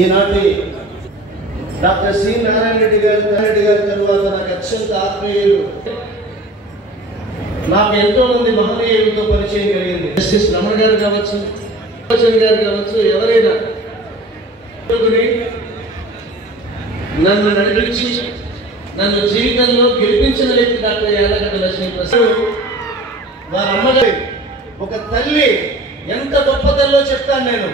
ఈనాటి doctor C Narayana Reddy గారి తరువాత నాకు అత్యంత ఆత్మీయులు, నాకు ఎంతో మంది మహనీయులతో పరిచయం కలిగింది. జస్టిస్ రమణ గారు కావచ్చు, గారు కావచ్చు, ఎవరైనా నన్ను నడిపించి నన్ను జీవితంలో గెలిపించిన వ్యక్తి డాక్టర్ యార్లగడ్డ లక్ష్మీప్రసాద్. వారి అమ్మగారి ఒక తల్లి ఎంత గొప్ప తల్లో చెప్తాను నేను.